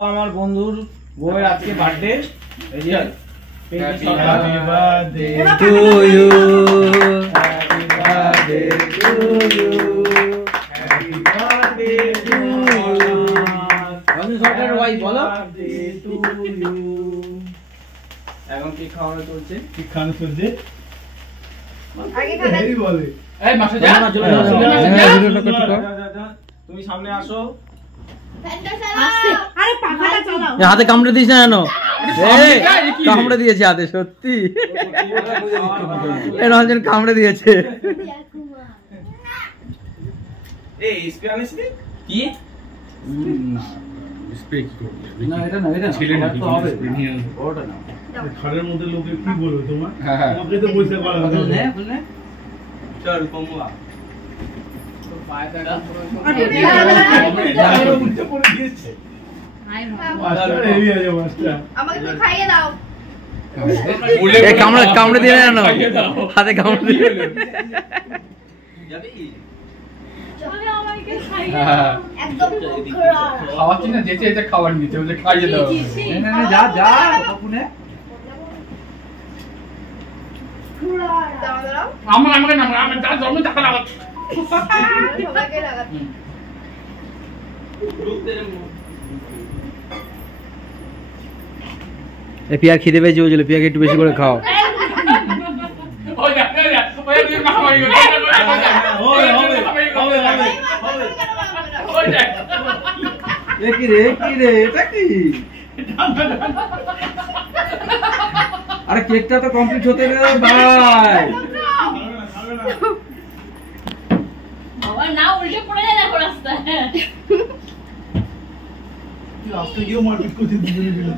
আমার বন্ধুর বউয়ের আজকে বার্থডে। এই যে happy birthday to you, happy birthday to you, happy birthday to you. Ranjan সরকারের ওয়াইফ বলো। To you. এখন কি খাওয়ানো চলছে? কি খানো চলছে? আগে খানা এই বলে এই মাসে যা চলো, হ্যাঁ, চলো, হ্যাঁ, চলো, হ্যাঁ, চলো, ভিডিওটা করতে চলো, থাকো। যা, যা, যা। তুমি সামনে আসো। ফ্যানটা চালাও। আরে পাখাটা চালাও। এ, হাতে কামড়ে দিস না জানো, সামনে যা, এ কি রে? কামড়ে দিয়েছে হাতে, সত্যি এ রঞ্জন কামড়ে দিয়েছে। এই স্প্যানিশ নি? কি না স্প্রে কি করবে? না এটা না এটা ছেলে নাকি তো হবে স্প্রে নিয়ে আসবে? ওটা না ঘরের মধ্যে লোকে কি বলবে তোমার? হ্যাঁ, হ্যাঁ। তোমাকে তো পয়সা করা হবে। চল কমুয়া। উল্টে পড়ে গিয়েছে। মাস্টার এরিয়া আছে মাস্টার। আমাকে তুমি খাইয়ে দাও। এ কামড়ে কামড়ে দিয়ে না জানো, হাতে কামড়ে দিয়ে। চলে আমাকে খাইয়ে হ্যাঁ। দাও। একদম খোকরা। খাওয়াচ্ছি না যেতে যেতে খাবার নিতে বলে খাইয়ে দাও যা যা বাপুনে। দাও দাও। আমাকে না আমি যা জন্ম টাকা লাগাচ্ছি সবাইকে লাগাতে। এ পিয়ার খিদে পেয়েছে বলছিল, পিয়াকে একটু বেশি করে খাও। ওই দেখ ওই তুই মাখামাখি করছিস হবে, হবে, হবে, হবে। ওই দেখ এ কি রে, কি রে, এটা কি? আরে কেকটা তো কমপ্লিট হতে গেল ভাই। বাবা না উল্টে পড়ে যায় দেখো রাস্তায়। আজকে গিয়েও মারপিট করতে দুজনে মিলে।